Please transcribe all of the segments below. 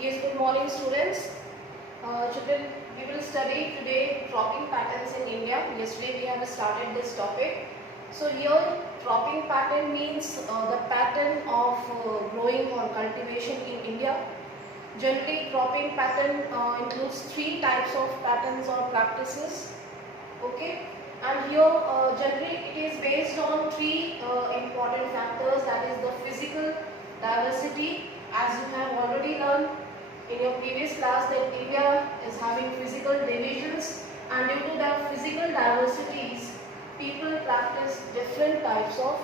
Yes, good morning students. Children, we will study today cropping patterns in India. Yesterday we have started this topic. So here cropping pattern means the pattern of growing or cultivation in India. Generally cropping pattern includes three types of patterns or practices. Okay, and here generally it is based on three important factors, that is the physical diversity, as you have already learned in your previous class that India is having physical divisions, and due to the physical diversities people practice different types of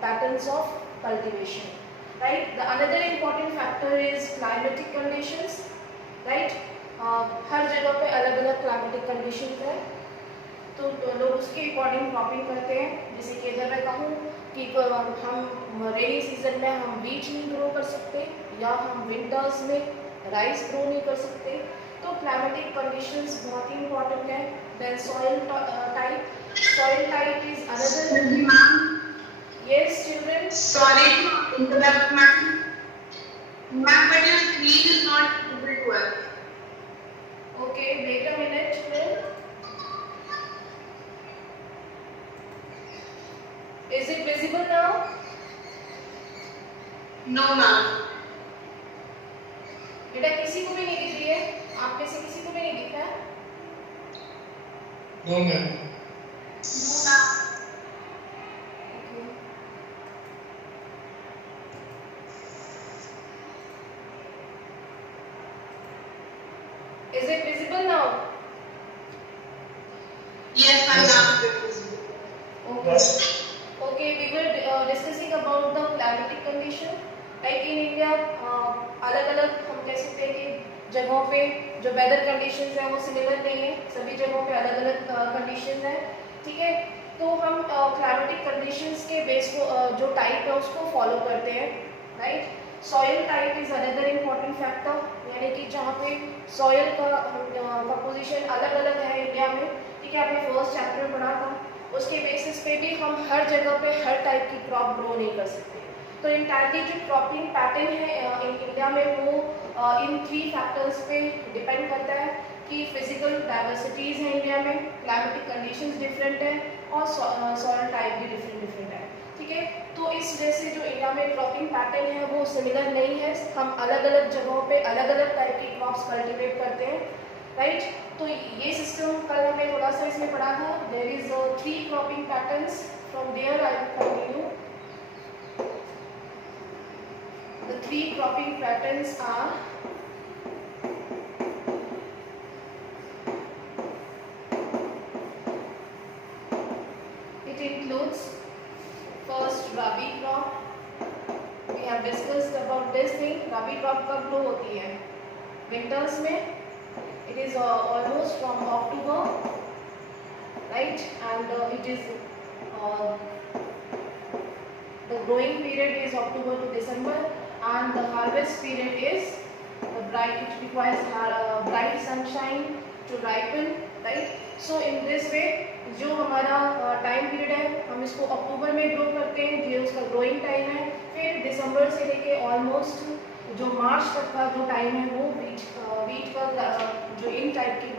patterns of cultivation, right. The another important factor is climatic conditions, right. हर जगह पे अलग अलग climatic condition है, तो लोग उसके according cropping करते हैं। जैसे कि अगर मैं कहूँ कि हम रेनी सीजन में हम वीट नहीं ग्रो कर सकते या हम विंटर्स में राइस ग्रो नहीं कर सकते, तो क्लाइमेटिक कंडीशंस बहुत ही इंपॉर्टेंट है। Then soil type is another. Yes children, Sorry to interrupt, ma'am. Ma'am, but your screen is not visible to us. Okay wait a minute children. Is it visible now? No, ma'am. बेटा किसी को भी नहीं दिख रही है? आप में से किसी को भी नहीं दिख रहा है? No, ma'am. No, ma'am. Okay. Is it visible now? Yes, ma'am. Yes, Now it is visible. Okay. Okay, we were discussing about the climatic condition. Like in India, अलग-अलग हम कह सकते हैं कि जगहों पे जो वेदर कंडीशंस हैं वो सिमिलर नहीं है, सभी जगहों पे अलग-अलग कंडीशंस हैं, ठीक है। तो हम क्लाइमेटिक कंडीशंस के बेस को जो टाइप है उसको फॉलो करते हैं, right. Soil type is another important factor, यानी कि जहाँ पे सॉइल का कंपोजिशन अलग-अलग है इंडिया में, ठीक है। आपने फर्स्ट चैप्टर में पढ़ा था, उसके बेसिस पे भी हम हर जगह पे हर टाइप की क्रॉप ग्रो नहीं कर सकते। तो इंटायरली जो क्रॉपिंग पैटर्न है इन इंडिया में वो इन थ्री फैक्टर्स पे डिपेंड करता है कि फिजिकल डाइवर्सिटीज़ हैं इंडिया में, क्लाइमेटिक कंडीशंस डिफरेंट है और सॉइल टाइप भी डिफरेंट है, ठीक है। तो इस वजह से जो इंडिया में क्रॉपिंग पैटर्न है वो सिमिलर नहीं है, हम अलग अलग जगहों पे अलग अलग टाइप की क्रॉप्स कल्टिवेट करते हैं, राइट। तो ये सिस्टम कल हमें थोड़ा सा इसमें पढ़ा था। There is three cropping patterns, from there I will continue. The three cropping patterns are it includes first rabi crop. We have discussed about this thing. Rabi crop कब grow होती है? Winters में. It is almost from October, right? And it is the growing period is October to December, and the harvest period is bright. It requires bright sunshine to ripen, right? So in this way, जो हमारा time period है हम इसको अक्टूबर में grow करते हैं, ये उसका ग्रोइंग टाइम है। फिर दिसंबर से लेके ऑलमोस्ट जो मार्च तक का जो टाइम है वो वीट का जो इन टाइप की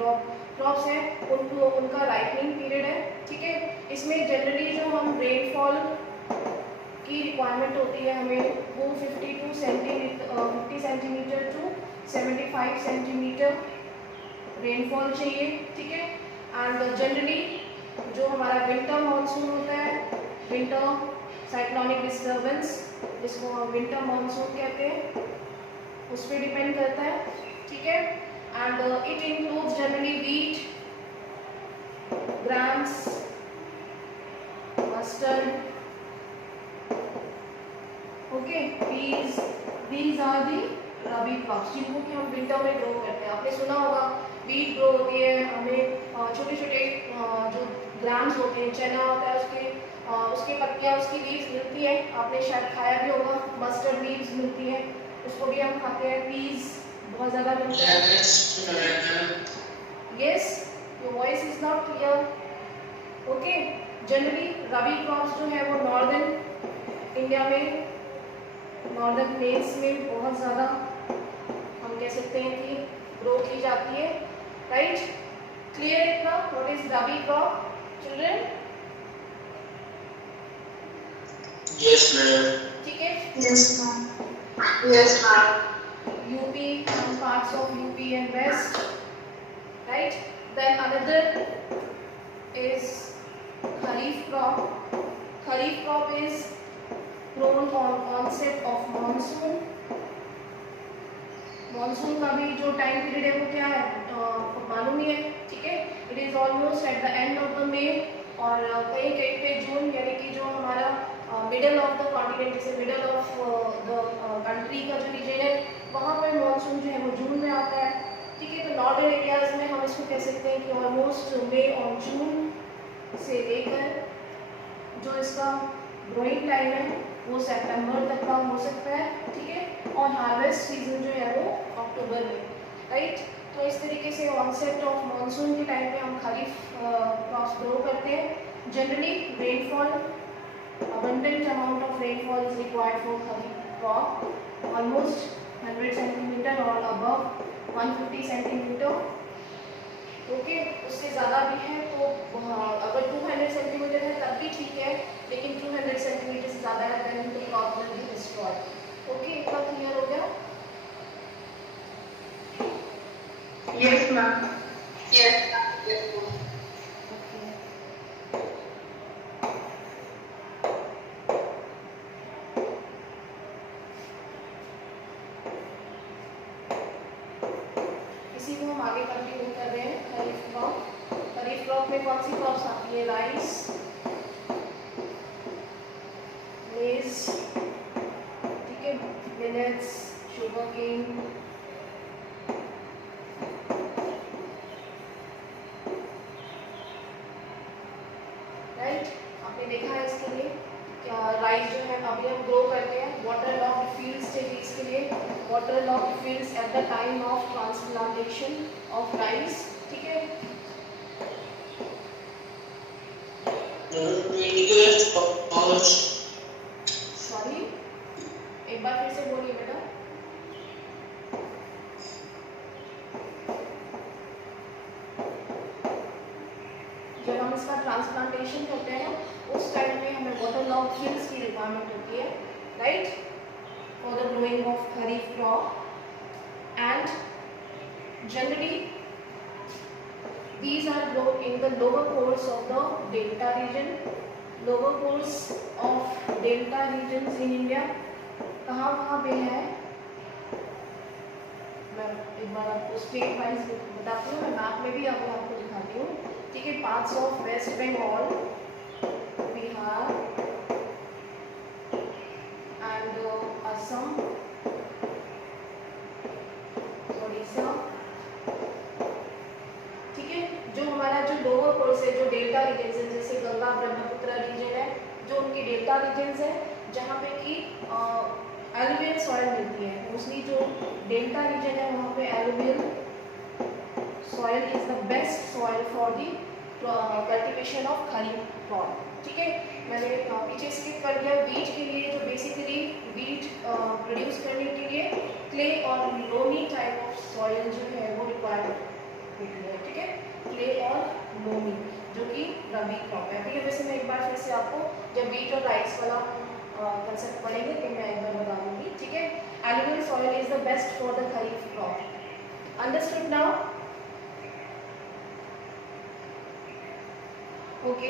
क्रॉप्स हैं उनको उनका राइपनिंग पीरियड है, ठीक है। इसमें जनरली जो हम रेनफॉल की रिक्वायरमेंट होती है हमें वो 50 सेंटीमीटर टू 75 सेंटीमीटर रेनफॉल चाहिए, ठीक है। एंड जनरली जो हमारा विंटर मानसून होता है, विंटर साइक्लोनिक डिस्टर्बेंस जिसको हम विंटर मानसून कहते हैं, उस पर डिपेंड करता है, ठीक है। And it includes generally wheat, grams, mustard, okay. these are the rabi crops जिनको कि हम विंटर में ग्रो करते हैं। आपने सुना होगा वीट ग्रो होती है, हमें छोटे छोटे जो ग्राम्स होते हैं, चना होता है, उसकी पत्तियाँ, उसकी लीव्स मिलती है, आपने शायद खाया भी होगा। मस्टर्ड लीव्स मिलती है, उसको भी हम खाते हैं। पीस बहुत ज़्यादा मिलता है। Yes, your voice is not clear, okay. Generally rabi crops जो है वो नॉर्दर्न इंडिया में, नॉर्दर्न प्लेन्स में बहुत ज़्यादा कह सकते हैं कि ग्रो की जाती है, राइट? क्लियर इतना? What is rabi crop children? Yes, ma'am. ठीक है, Yes, ma'am. Yes, ma'am. UP, some parts of UP and West, right? Then another is Kharif crop. Kharif crop is grown on onset of monsoon. Monsoon का भी जो time period है वो क्या है, मालूम ही है, ठीक है? It is almost at the end of the May, और कहीं कहीं पे जून, यानी कि जो हमारा मिडल ऑफ द कॉन्टिनेंट, जैसे मिडल ऑफ द कंट्री का जो रीजन है, वहाँ पर मॉनसून जो है वो जून में आता है, ठीक है? तो नॉर्दर्न एरियाज में हम इसको कह सकते हैं कि ऑलमोस्ट मे और जून से लेकर जो इसका ग्रोइंग टाइम है वो सितंबर तक का हो सकता है, ठीक है? और हार्वेस्ट सीजन जो है वो अक्टूबर में, राइट? तो इस तरीके से ऑनसेट ऑफ मॉनसून के टाइम पे हम खरीफ क्रॉप्स ग्रो करते हैं। Generally rainfall, abundant amount of rainfall is required for kharif crop, almost 100 centimeter or above 150 centimeter, okay? उससे ज़्यादा भी है तो अगर 200 सेंटीमीटर है तब भी ठीक है, लेकिन 200 सेंटीमीटर से ज़्यादा है then the crop will be destroyed, okay? इतना क्लियर हो गया? Yes, ma'am. Yes, ma'am. Yes, ma'am. इसी को हम आगे कंटिन्यू कर रहे हैं। खरीफ क्रॉप, खरीफ क्रॉप में कौन सी क्रॉप्स आती है? राइस, मेज, ठीक है, मिलेट्स, शुगर केन, राइट? आपने देखा है इसके लिए क्या राइस जो है अभी हम ग्रो करते हैं वाटर लॉक्ड फील्ड्स से, इसके लिए water locked fields at the time of transplantation of rice, ठीक है? सॉरी, एक बार फिर से बोलिए बेटा। जब हम इसका ट्रांसप्लांटेशन करते हैं उस टाइम में हमें वाटर लॉक्ड फील्ड्स की रिक्वायरमेंट होती है, right? For the growing of kharif crop, and generally these are grown in the lower course of the delta region. Lower course of delta regions in India कहाँ पे है? मैं एक बार आपको state wise बताती हूँ, मैं मैप में भी आपको दिखाती हूँ, ठीक है? Parts of West Bengal, Bihar and Assam, Orissa, ठीक है? जो हमारा जो लोअर कोर्स है, जो डेल्टा रीजन है, जैसे गंगा ब्रह्मपुत्र रीजन है, जो उनकी डेल्टा रीजन है जहाँ पे कि एलुवियल सॉइल मिलती है, मोस्टली जो डेल्टा रीजन है वहाँ पे alluvial soil is the best soil for the cultivation of kharif crop, ठीक है? मैंने पीछे स्किप कर दिया। वीट के लिए जो बेसिकली वीट प्रोड्यूस करने के लिए क्ले और लोमी टाइप ऑफ सॉइल जो है वो रिक्वायर्ड होती है, ठीक है? क्ले और लोमी, जो कि रबी क्रॉप है। ठीक है, वैसे मैं एक बार फिर से आपको जब वीट और राइस वाला कंसेप्ट पढ़ेंगे तो मैं एक बार बता दूंगी, ठीक है? Alluvial soil is the best for the kharif crop. Understood now? Okay,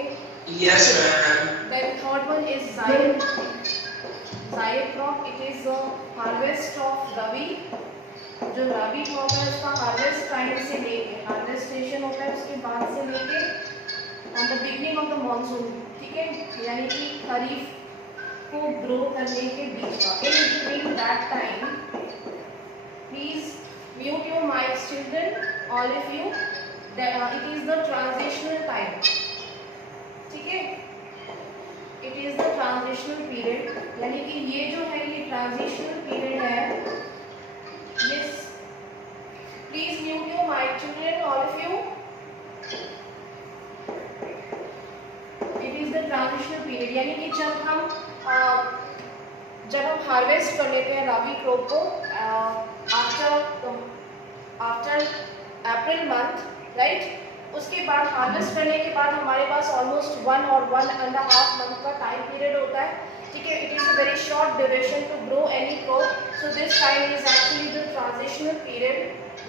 Yes, ma'am. then third one is Zaid. Zaid crop, it is the harvest of Rabi. जो रबी क्रॉप है उसका हार्वेस्ट टाइम से लेके, हार्वेस्टेशन होता है उसके बाद से लेके on the beginning of the monsoon, ठीक है? यानी कि खरीफ को ग्रो करने के बीच का, in between that time, please mute your mics children, all of you, it is the transitional time, ठीक है? It is the transitional period, यानी कि ये जो है ये ट्रांजिशनल पीरियड है। Yes, please mute your mic, children, all of you. It is the transitional period, यानी कि जब हम हार्वेस्ट कर लेते हैं रबी क्रॉप को after after April month, right. उसके बाद हार्वेस्ट करने के बाद हमारे पास ऑलमोस्ट 1 और 1.5 मंथ का टाइम पीरियड होता है, ठीक है। It is a very short duration to grow any crop, so this time is actually the transitional period,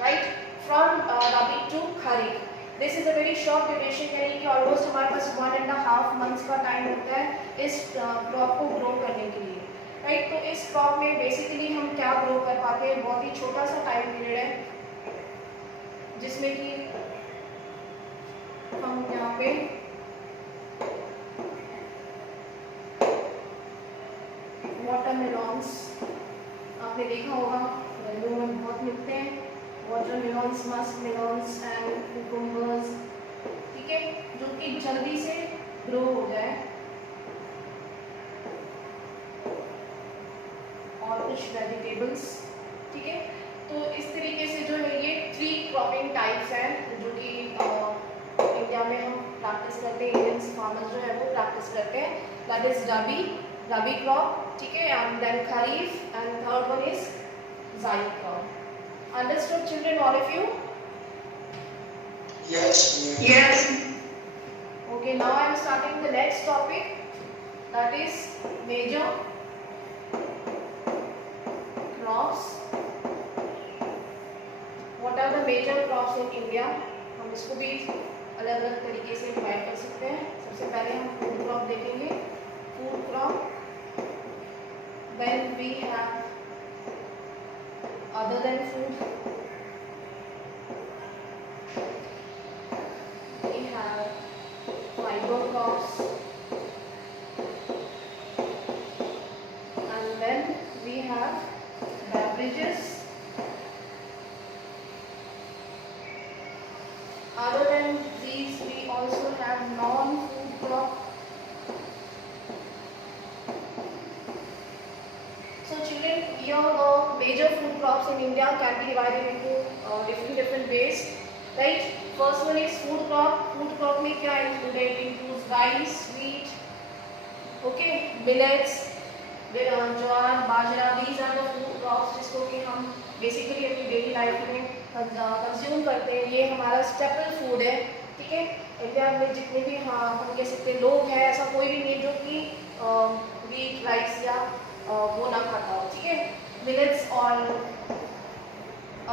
right, from rabi to kharif. This is a very short duration, यानी कि almost हमारे पास 1.5 months का time होता है इस क्रॉप को grow करने के लिए, राइट। तो इस क्रॉप में बेसिकली हम क्या ग्रो कर पाते हैं, बहुत ही छोटा सा टाइम पीरियड है जिसमें कि हम यहाँ पे वाटरमेलॉन्स, आपने देखा होगा रेलवे में बहुत मिलते हैं, वाटरमेलॉन्स, मस्क मेलॉन्स एंड कुकुम्बर्स, ठीक है, जो कि जल्दी से ग्रो हो जाए। और कुछ वेजिटेबल्स, ठीक है। तो इस तरीके से जो है ये 3 क्रॉपिंग टाइप्स हैं जो कि इंडिया में हम प्रैक्टिस करते हैं, इंडियन फार्मर्स जो है वो प्रैक्टिस करते हैं, दैट इज रबी क्रॉप, ठीक है, and then kharif, and third one is zaid crop. Understood children, all of you? Yes, ma'am. Yes. Okay, now I am starting the next topic, that is major crops. What are the major crops in India? हम इसको भी अलग अलग तरीके से divide कर सकते हैं। सबसे पहले हम फूड क्रॉप देखेंगे। Food crop, when we have other than food, we have fiber crops, and then we have beverages. Other than these, we also have non-food crop. So children, here the major food crops in India can be divided into different ways, right? First one is food crop. Food crop में क्या included? It includes rice, wheat, okay, millets, jowar, bajra. These are the food crops जिसको कि हम basically अपनी daily life में consume करते हैं. ये हमारा स्टेपल फूड है, ठीक है. इंडिया में जितने भी हम कह सकते हैं लोग हैं, ऐसा कोई भी नहीं जो कि वीट, राइस या वो ना खाता हो, ठीक है. मिलेट्स और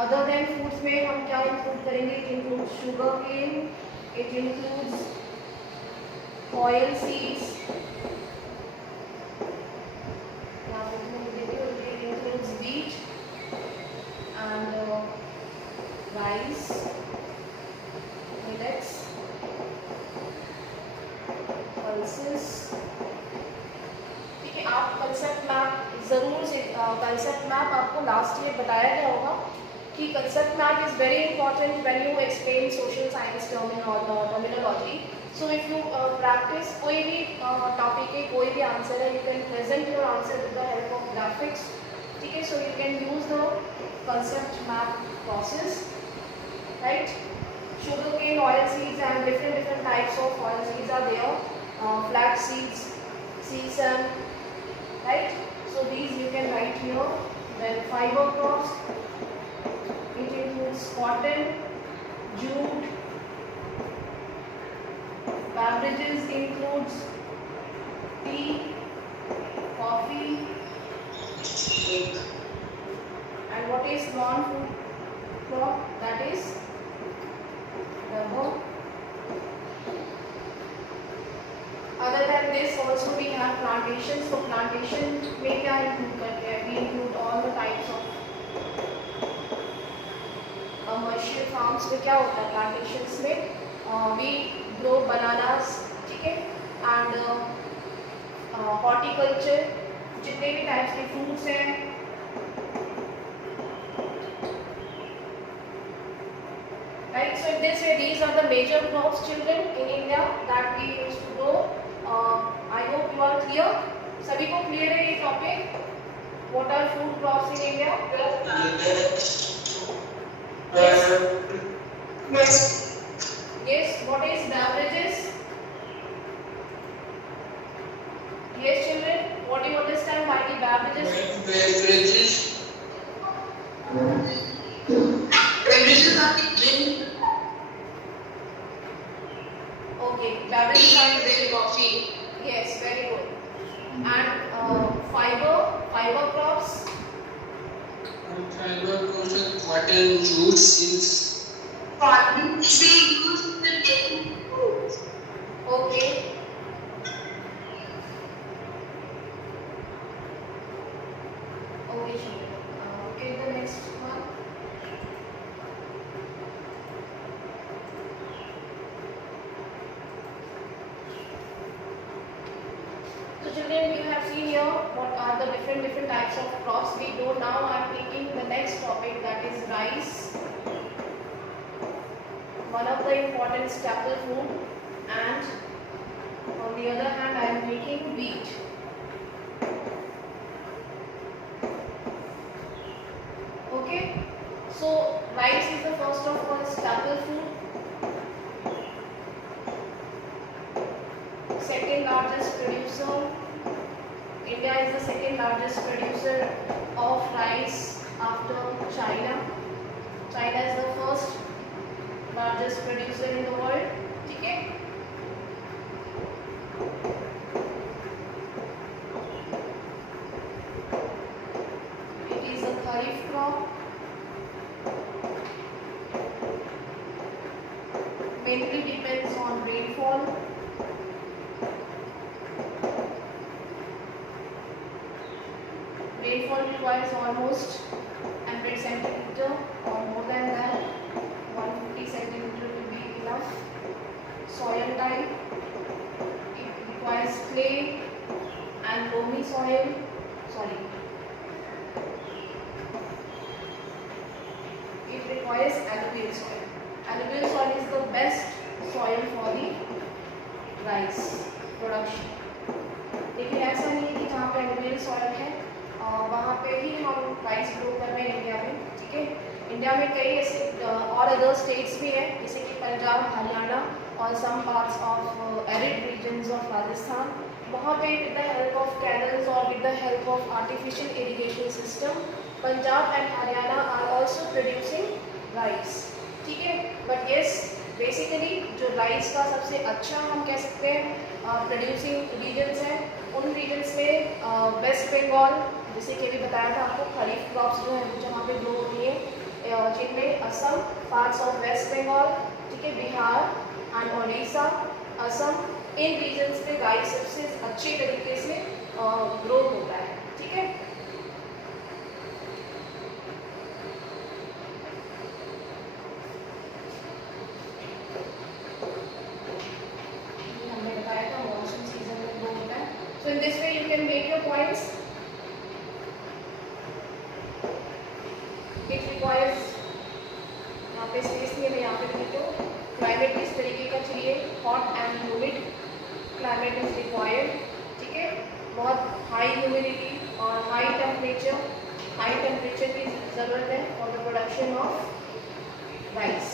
अदर देन फूड्स में हम क्या इंक्लूड करेंगे? It includes sugar cane, it includes oil seeds, it includes wheat and rice, millets, pulses. ठीक है. आप कंसेप्ट मैप ज़रूर से कंसेप्ट मैप आपको लास्ट ईयर बताया गया होगा कि concept map is very important when you explain social science terminology. So if you practice कोई भी टॉपिक के कोई भी आंसर है, you can present your answer with the help of graphics, ठीक है. So you can use the concept map process, right. Sugarcane, oil seeds and different types of oil seeds are there. Flax seeds, sesame, right? So these you can write here. Then fiber crops, it includes cotton, jute. Beverages includes tea, coffee. And what is non-food crop? That is rubber. Other than this, also we have plantations. So plantation में क्या include करते हैं? We include all the types of commercial farms. में क्या होता है plantations में? We grow bananas, ठीक है, and horticulture, जितने भी types के fruits हैं. Right, so in this way, these are the major crops, children, in India that we used to grow. I hope you are clear. सभी को clear है ये topic? What are food crops in India? Yes. Yes. What is beverages? Yes, children. What do you understand by the beverages? Beverages. cotton jute silks. Cotton we use to take clothes. Okay. Okay, sure. Okay, the next one. So children, you have seen here what are the different types of crops we do. Now I am taking the next topic, that is rice. One of the important staple food, and on the other hand I am making wheat. Okay, so rice is the first of all staple food. Second largest producer. India is the second largest producer of rice after China. China is the first largest producer in the world. ठीक है? It is a kharif crop. Mainly depends on rainfall. Rainfall requires almost 100 centimeter or more than that. 150 centimeter will be enough. Soil type, it requires clay and loamy soil. It requires alluvial soil. Alluvial soil is the best soil for the rice production. लेकिन ऐसा नहीं है कि जहाँ पे alluvial soil है वहाँ पे ही हम राइस ग्रो कर रहे हैं इंडिया में. ठीक है, इंडिया में कई ऐसे और अदर स्टेट्स भी हैं जैसे कि पंजाब, हरियाणा और some parts of arid regions of Rajasthan. वहाँ पे with the help of canals और with the help of artificial irrigation system Punjab and Haryana are also producing rice. ठीक है, बट येस बेसिकली जो राइस का सबसे अच्छा हम कह सकते हैं प्रोड्यूसिंग रीजन्स हैं, उन रीजन्स में वेस्ट बंगाल, जैसे कि अभी बताया था आपको, खरीफ क्रॉप्स जो है जहाँ पे ग्रो होती है, जिनमें असम, पार्ट्स ऑफ वेस्ट बंगाल, ठीक है, बिहार एंड उड़ीसा, असम, इन रीजन्स में राइस सबसे अच्छे तरीके से ग्रो होता है. ठीक है, हमने बताया था मॉनसून सीजन में ग्रो होता है. So in this way you can make your points. It requires, यहाँ पे स्पेस नहीं है, मैं यहाँ पे लिखती हूँ. क्लाइमेट किस तरीके का चाहिए, hot and humid climate is required. ठीक है, बहुत हाई ह्यूमिडिटी और हाई टेम्परेचर की ज़रूरत है for the production of rice.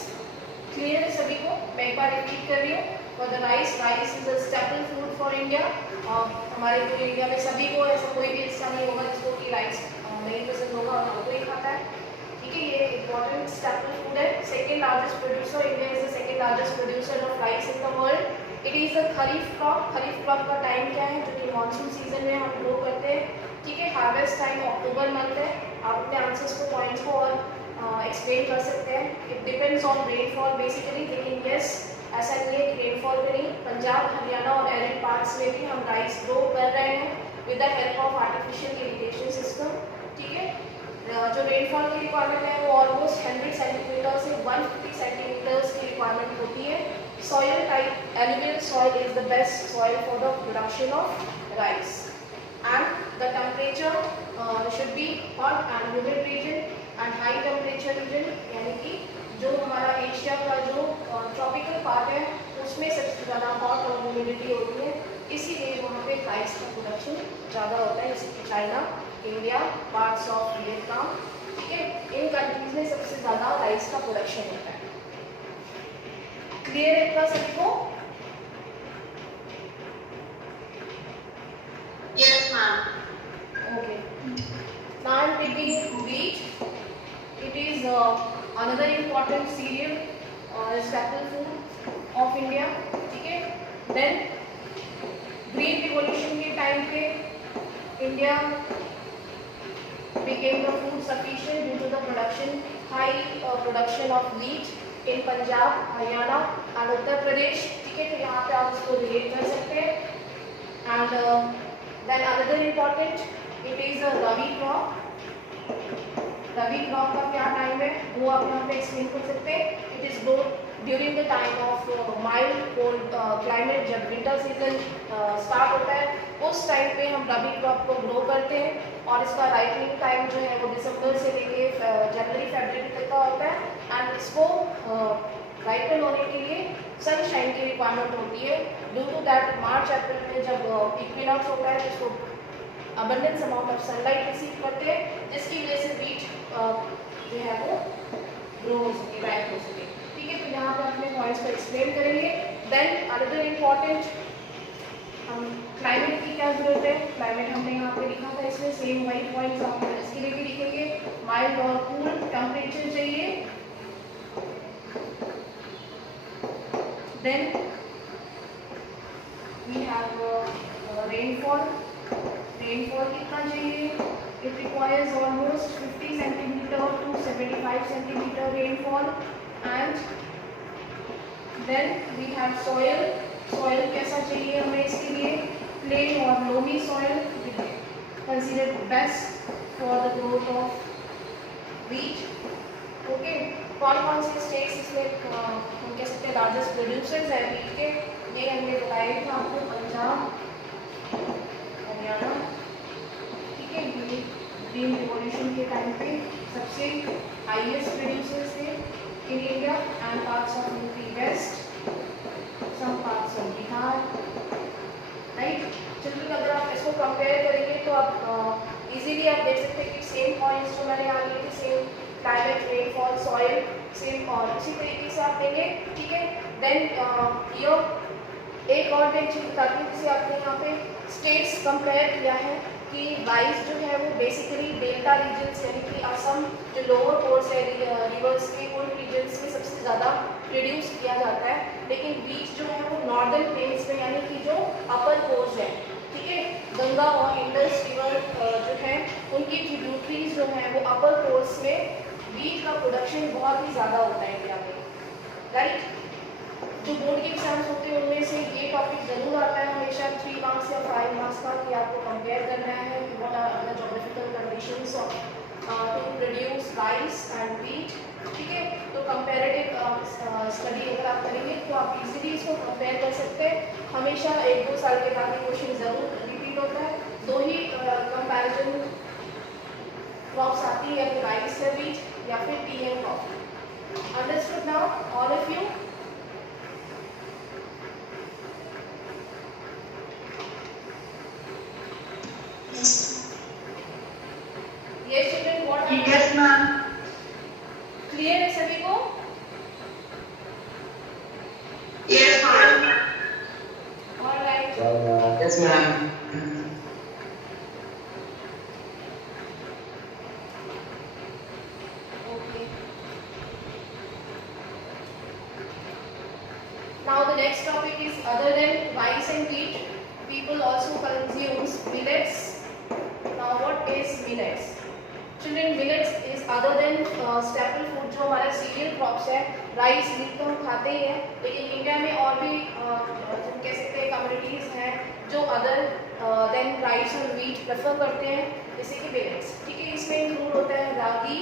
Clear है सभी को? मैं एक बार रिपीट कर रही हूँ. For the rice is a staple food for India. और हमारे पूरे इंडिया में सभी को, ऐसा कोई भी हिस्सा नहीं होगा जिसको कि राइस नहीं पसंद होगा और हर कोई खाता है. ठीक है, ये इम्पॉर्टेंट स्टेपल फूड है. Second largest producer, India is the second largest producer of rice in the world. It is a kharif crop. Kharif crop का टाइम क्या है, जो कि मानसून सीजन में हम ग्रो करते हैं. ठीक है, हार्वेस्ट टाइम अक्टूबर मंथ है. आप अपने आंसर्स को, पॉइंट्स को और एक्सप्लेन कर सकते हैं. It depends on rainfall basically. लेकिन यस, ऐसा नहीं है कि रेनफॉल पे नहीं, पंजाब, हरियाणा और एरिड पार्ट्स में भी हम राइस ग्रो कर रहे हैं with the help of artificial irrigation system. ठीक है, जो रेनफॉल की रिक्वायरमेंट है वो ऑलमोस्ट 100 सेंटीमीटर से 150 सेंटीमीटर्स की रिक्वायरमेंट होती है. Soil type, alluvial soil is the best soil for the production of rice. And the temperature should be hot and humid region and high temperature region. यानी कि जो हमारा एशिया का जो ट्रॉपिकल पार्ट है उसमें सबसे ज़्यादा हॉट और ह्यूमिडिटी होती है, इसीलिए वहाँ पे राइस का प्रोडक्शन ज़्यादा होता है. जैसे कि China, India, parts of Vietnam. ठीक है, इन कंट्रीज में सबसे ज़्यादा राइस का प्रोडक्शन होता है. क्लियर है इतना सभी को? Yes, ma'am. Okay. Now I am taking wheat. It is another important cereal or staple food of India. ठीक है. Then ग्रीन रिवॉल्यूशन के टाइम पे India became the food sufficient due to the high production of wheat in Punjab, Haryana and Uttar Pradesh. ठीक है, तो यहाँ पे आप इसको रिलेट कर सकते हैं. And then another important, it is a rabi crop. Rabi crop का क्या टाइम है वो आप यहाँ पे एक्सप्लेन कर सकते हैं. It is grown during the time of mild cold climate. जब विंटर सीजन स्टार्ट होता है उस टाइम पे हम रबी क्रॉप को ग्रो करते हैं और इसका राइपनिंग टाइम जो है वो दिसंबर से लेके जनवरी फरवरी तक का होता है. एंड इसको राइपन होने के लिए सनशाइन की रिक्वायरमेंट होती है. ड्यू टू दैट मार्च अप्रैल में जब इक्विनॉक्स होता है इसको abundance amount of sunlight receive करते हैं, जिसकी वजह से वीट जो है वो ग्रो हो सके, राइप हो सके. ठीक है, तो यहाँ पे अपने पॉइंट्स को एक्सप्लेन करेंगे. देन अनदर इम्पॉर्टेंट, हम क्लाइमेट की क्या जरूरत है. क्लाइमेट हमने यहाँ पे लिखा था, इसमें सेम वही पॉइंट्स हम इसके लिए भी लिखेंगे. माइल्ड और कूल टेम्परेचर चाहिए. Then we have rainfall. Rainfall कितना चाहिए. It requires almost 50 centimetre to 75 centimetre rainfall. And then we have soil. Soil कैसा चाहिए हमें इसके लिए. प्लेन और loamy soil considered best for the growth of wheat. Okay, कौन कौन से स्टेट्स इसमें हम कह सकते हैं लार्जेस्ट प्रोड्यूसर्स है व्हीट के. ये हमने बताया था आपको, पंजाब, हरियाणा. ठीक है, ये ग्रीन रिवॉल्यूशन के टाइम पे सबसे हाईएस्ट प्रोड्यूसर्स थे in India. And parts of UP west, some parts of Bihar. Right, children अगर आप इसको कंपेयर करेंगे तो आप इजीली आप देख सकते हैं कि सेम पॉइंट्स जो मैंने यहाँ लिए थे, same climate, rainfall, soil same और इसी तरीके से आप लेंगे. ठीक है, देन यो एक और एक चीज़ बताती हूँ, जैसे आपने यहाँ पे स्टेट्स कंपेयर किया है कि राइस जो है वो बेसिकली डेल्टा रीजन्स यानी कि असम जो लोअर कोर्स है रिवर्स के उन रीजन्स में सबसे ज़्यादा प्रोड्यूस किया जाता है. लेकिन बीच जो है वो नॉर्दर्न प्लेन्स में यानी कि जो अपर कोर्स है, ठीक है, गंगा और इंडस रिवर जो है उनकी ट्रिब्यूटरीज जो है वो अपर कोर्स में बीट का प्रोडक्शन बहुत ही ज़्यादा होता है इंडिया में. राइट, जो बोर्ड के एग्जाम्स होते हैं उनमें से ये टॉपिक जरूर आता है हमेशा 3 मार्क्स या 5 मार्क्स का कि आपको कंपेयर करना है what are the geographical conditions of to produce rice and wheat. ठीक है, तो कंपेरेटिव स्टडी अगर आप करेंगे तो आप इजीली इसको कंपेयर कर सकते हैं. हमेशा 1-2 साल के बाद ये क्वेश्चन ज़रूर रिपीट होता है. 2 ही कंपैरिजन क्रॉप्स आती है, या फिर राइस या व्हीट या फिर T and coffee. Understood now all of you. Yes children, what are Yes ma'am. clear है सभी को? Yes ma'am. All right. Yes, ma'am. Okay. Now the next topic is other than rice and wheat, people also consumes millets. Now what is millets? Children, millets is other than staple food जो हमारे cereal crops है. Rice wheat तो हम खाते ही हैं, लेकिन India में और भी हम कह सकते हैं कम्युनिटीज़ हैं जो अदर देन राइस और व्हीट प्रेफर करते हैं, जैसे कि मिलेट्स. ठीक है, इसमें इंक्लूड होता है रागी,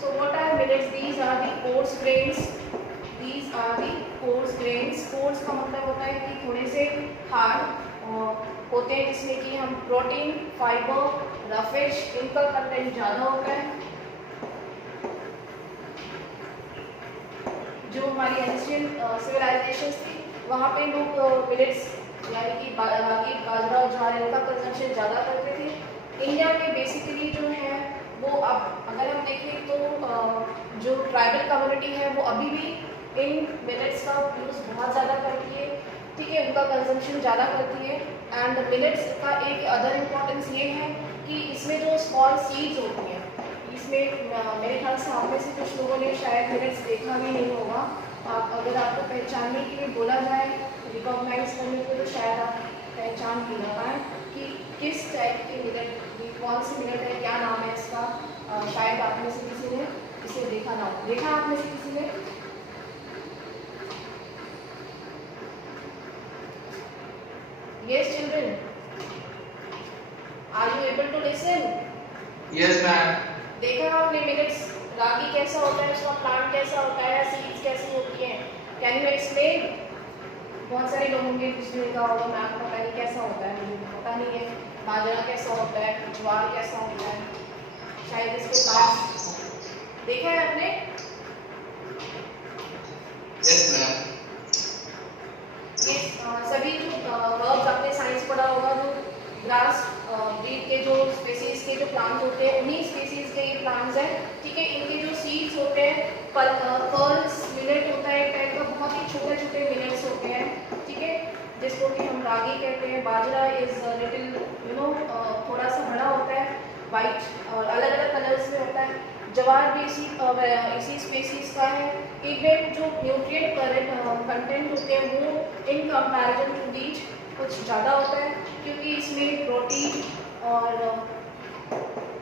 so what are millets? These are the coarse grains. These are the coarse grains. coarse का मतलब होता है कि थोड़े से हार्ड होते हैं, जिसमें कि हम प्रोटीन, फाइबर, रफेज इनका कंटेंट ज़्यादा होता है. जो हमारी एंशिएंट सिविलाइजेशंस थी वहाँ पे लोग मिलेट्स यानी कि रागी, बाजरा और ज्वार इनका कंजम्पशन ज़्यादा करते थे. इंडिया में बेसिकली जो है वो अब अगर हम देखें तो जो ट्राइबल कम्युनिटी है वो अभी भी इन मिलेट्स का यूज़ बहुत ज़्यादा करती है. ठीक है, उनका कंजम्पशन ज़्यादा करती है. एंड मिलेट्स का एक अदर इम्पोर्टेंस ये है कि इसमें जो स्मॉल सीड्स होती हैं, इसमें मेरे ख्याल से आप में से कुछ लोगों ने शायद मिलेट्स देखा भी नहीं होगा. आप अगर आपको पहचानने के लिए बोला जाए, रिकॉग्नाइज करने के लिए, तो शायद आप पहचान भी ना पाएँ कि किस टाइप की मिलेट, कौन सी मिलेट है, क्या नाम है इसका। शायद आप में से किसी ने इसे देखा ना हो। देखा आप में से किसी ने? Yes, children. Are you able to listen? Yes, ma'am. देखा आपने मिलेट्स, रागी कैसा होता है, उसका प्लांट कैसा होता है, सीड्स कैसी होती हैं? Can you explain? बहुत सारे लोगों के कुछ ने कहा होगा मैम पता नहीं कैसा होता है, मुझे पता नहीं है। बाजरा कैसा होता है, ज्वार कैसा होता है, शायद इसके पास देखा है आपने? Yes, ma'am. ये सभी जो वर्ब्स आपने साइंस पढ़ा होगा, जो ग्रास ब्रीड के जो स्पीसीज के जो प्लांट्स होते हैं, उन्हीं स्पीसीज के ये प्लांट्स हैं, ठीक है। इनके जो सीड्स होते हैं, पर्ल्स मिलेट होता है एक टाइप का, बहुत ही छोटे छोटे मिलेट्स होते हैं, ठीक है, जिसको कि हम रागी कहते हैं। बाजरा इज लिटिल थोड़ा सा बड़ा होता है, वाइट और अलग अलग कलर्स में होता है। ज्वार भी इसी स्पीसीज का है। इनमें जो न्यूट्रिएंट कंटेंट होते हैं वो इन कंपैरिजन टू व्हीट कुछ ज़्यादा होता है, क्योंकि इसमें प्रोटीन और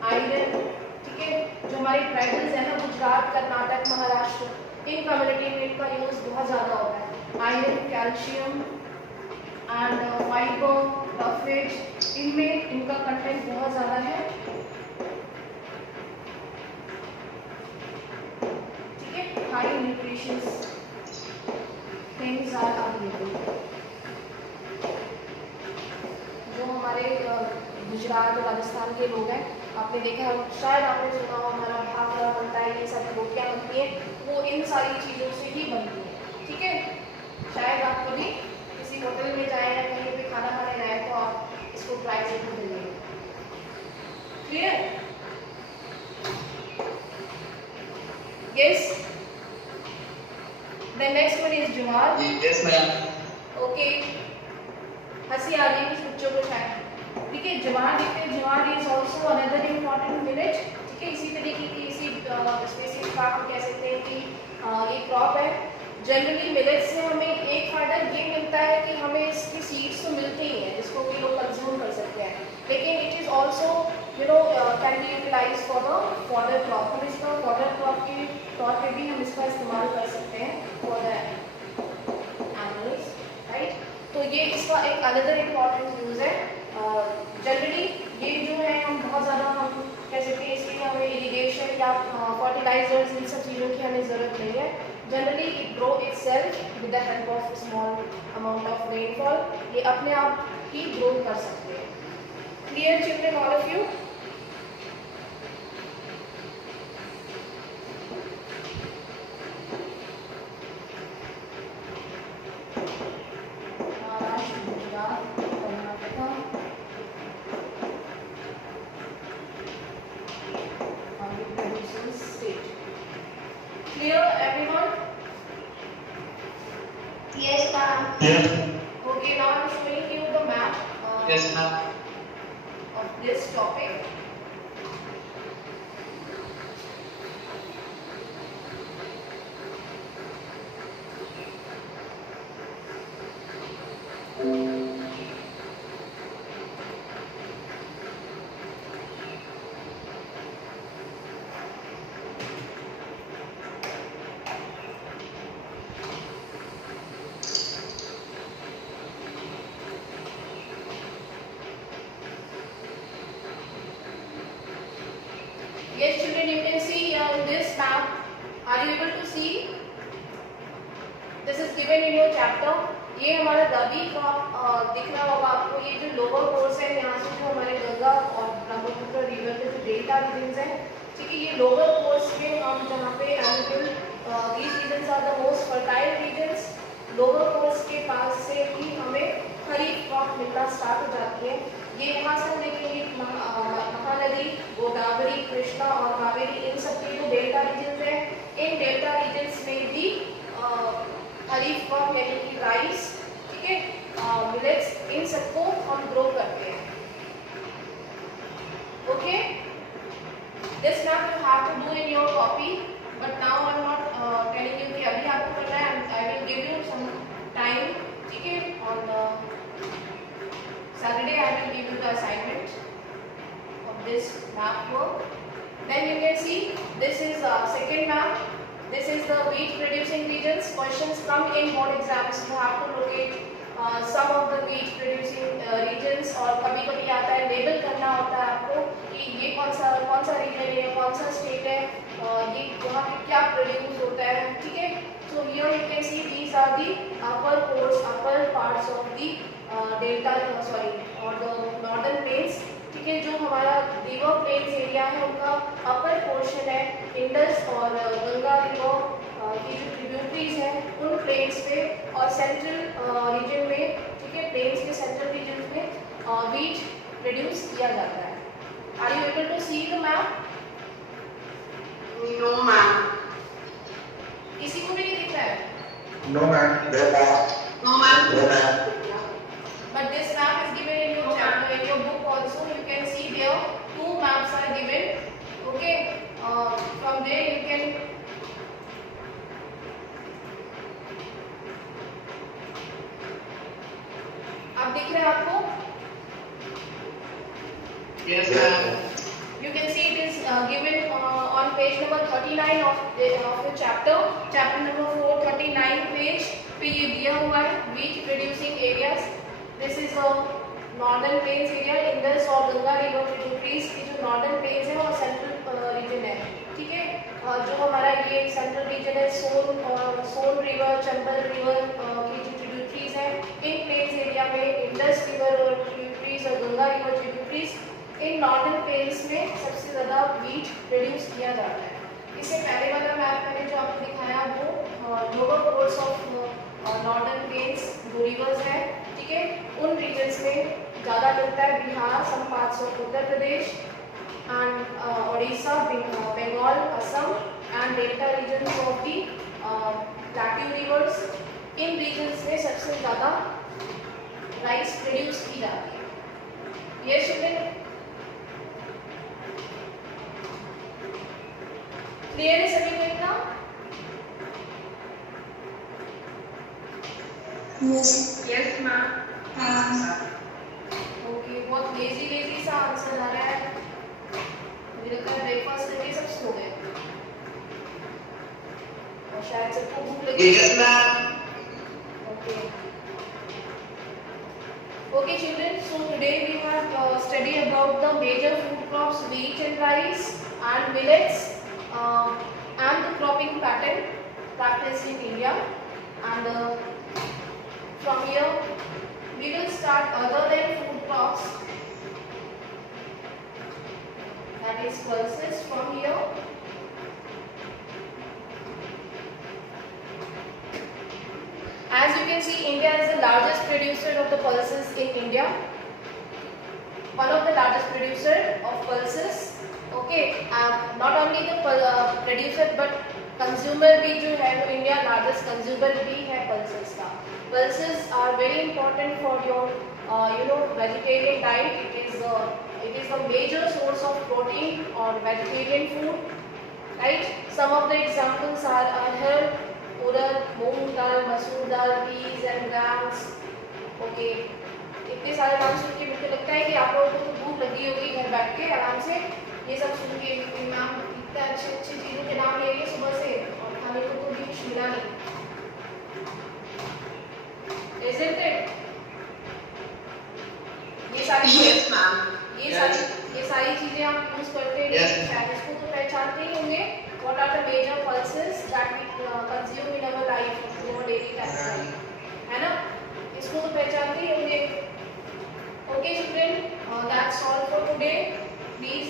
आयरन, ठीक है, जो हमारे ट्राइबल्स हैं ना, गुजरात, कर्नाटक, महाराष्ट्र, इन कम्युनिटी में इनका यूज़ बहुत ज़्यादा होता है। आयरन, कैल्शियम एंड फाइबर, टफेज, इनमें इनका कंटेंट बहुत ज़्यादा है, ठीक है। High nutritious things are available. जो हमारे गुजरात और राजस्थान के लोग हैं, आपने देखा, शायद आपने सुना हो, हमारा भाखड़ा बनता है, ये सारी रोटियाँ बनती हैं, वो इन सारी चीज़ों से ही बनती हैं, ठीक है। शायद आप कभी किसी होटल में जाए या कहीं पे खाना खाने जाए तो आप इसको ट्राई जरूर करिए। Clear? Yes. The next one is jowar. Yes, ma'am. Okay, हंसी आ रही है कुछ बच्चों को शायद, ठीक है। ज्वार देखते हैं, jowar is also another important millet, ठीक है। इसी तरीके की इसी स्पेसिफिक का हम कह सकते हैं कि ये क्रॉप है। जनरली मिलेट से हमें एक फायदा ये मिलता है कि हमें इसकी सीड्स तो मिलते ही हैं, जिसको कि लोग कंज्यूम कर सकते हैं, लेकिन it is also can be utilise for the fodder crop. हम इसका फॉडर क्रॉप के तौर पे भी हम इसका इस्तेमाल कर सकते हैं फॉर द एनिमल्स, राइट। तो ये इसका एक अनदर इम्पॉर्टेंट यूज़ है। जनरली ये जो है हम बहुत ज़्यादा हम कह सकते हैं, इसके लिए हमें इरिगेशन या फर्टिलाइजर्स, इन सब चीज़ों की हमें ज़रूरत नहीं है। Generally it grow itself with the help of small amount of rainfall, ये अपने आप ही ग्रो कर सकते हैं। Clear children, all of you? Maharashtra, Gujarat, Karnataka, state. Clear, everyone? Yes, ma'am. Yes. Okay, now I'm showing you the map Yes, ma'am. of this topic. Yes, children, you can see in this map. Are you able to see? This is given in your chapter. ये हमारा रबी का दिख रहा होगा आपको। ये जो lower course है, यहाँ से जो हमारे गंगा और ब्रह्मपुत्र रिवर के जो डेल्टा रीजन्स हैं, ठीक है, ये लोअर कोर्स में हम जहाँ पे annual these regions are the most fertile regions. Lower course के पास से ही हमें खरीफ क्रॉप मिलना स्टार्ट हो जाती है। ये यहाँ से हम देखेंगे महानदी, गोदावरी, कृष्णा और कावेरी, इन सब के जो डेल्टा रीजन्स हैं, इन डेल्टा रीजन्स में भी खरीफ क्रॉप यानी कि राइस, ठीक है, मिलेट्स, इन सबको हम ग्रो करते हैं। Okay, this map you have to do in your copy, but now I am not telling you कि अभी आपको करना है। give you the assignment of this map work. Then you can see this is second map. This is the wheat producing regions. Questions come in board exams. You have to locate some of the wheat producing regions, और कभी-कभी आता है label करना होता है आपको कि ये कौन सा रीजन है, कौन सा स्टेट है, ये वहाँ पे क्या प्रोड्यूस होता है, ठीक है. So here you can see these are the upper parts of the delta, or the northern plains. ठीक है, जो हमारा रिवर प्लेन्स एरिया है उनका अपर पोर्शन है. इंडस और गंगा रिवर की जो ट्रिब्यूटरीज हैं उन प्लेन्स पे, और सेंट्रल रीजन में, ठीक है, प्लेन्स के सेंट्रल रीजन में व्हीट प्रोड्यूस किया जाता है. Are you able to see the map? No, ma'am. किसी को भी नहीं दिख रहा है? No, ma'am. No, ma'am. No, ma'am. But this map is given in your chapter, in your book also. You can see there two maps are given. Okay, from there you can अब दिख रहा है आपको? Yes, ma'am. You can see it is given on page number 39 of the chapter number 439 page पे ये दिया हुआ है wheat producing areas. This is a northern plains area. Indus और गंगा रिवर ट्रिब्यूटरीज की जो northern plains है वो central region है, ठीक है. जो हमारा ये central region है सोन रिवर, चंबल रिवर की जो ट्रिब्यूटरीज है, इन plains area में इंडस रिवर और ट्रिब्यूटरीज और Ganga river tributaries, in northern plains में सबसे ज़्यादा व्हीट प्रोड्यूस किया जाता है. इससे पहले वाला मैप मैंने जो आपको दिखाया वो lower course of northern plains जो रिवर्स है, ठीक है, उन रीजन्स में ज़्यादा मिलता है. Bihar, some parts of Uttar Pradesh and Odisha, Bengal, Assam and delta regions of the plateau rivers. इन रीजन्स में सबसे ज़्यादा राइस प्रोड्यूस की जाती है. ये चिल्ड्रन क्लियर है सभी को इतना? Yes, ma'am. ओके, बहुत लेजी सा आंसर आ रहा है. मुझे लगता है ब्रेकफास्ट करके सब सो गए और शायद सबको भूख लगी. Yes, ma'am. Okay. Okay, children. So today we have studied about the major food crops, wheat and rice and millets, and the cropping pattern practiced in India. And from here we will start other than food crops, that is pulses. From here as you can see, India is the largest producer of the pulses in India. One of the largest producer of pulses. Okay, not only the producer but consumer भी जो है वो India largest consumer भी है pulses का. Pulses are very important for your vegetarian diet. It is a major source of protein or vegetarian food, right? Some of the examples are here: urad, मूंग दाल, मसूर दाल, peas and grams. Okay, इतने सारे नाम सुन के मुझे लगता है कि आप लोगों को तो भूख लगी होगी घर बैठ के आराम से ये सब सुन के. मैम इतने अच्छे चीज़ों के नाम ले रही है सुबह से और खाने को तो भी कुछ मिला नहीं. Isn't it? Yes, ma'am. ये सारी चीजें आप यूज करते हैं. Yes. शायद इसको तो पहचानते ही होंगे. What are the major pulses that we consume in our life, in our daily life? है ना? इसको तो पहचानते ही होंगे. Okay, children, that's all for today. Please,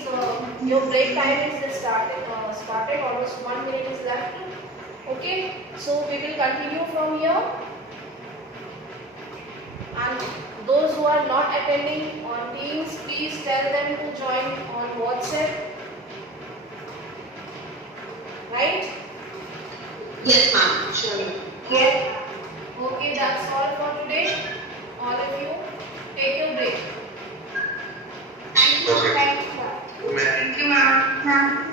your break time is started. Almost 1 minute is left. Okay, so we will continue from here. And those who are not attending on Teams, please tell them to join on WhatsApp. Right? Yes, ma'am. Sure. Okay, that's all for today. All of you, take your break. Thank you. Okay. Thank you, ma'am. Ma'am. Thank you, ma'am.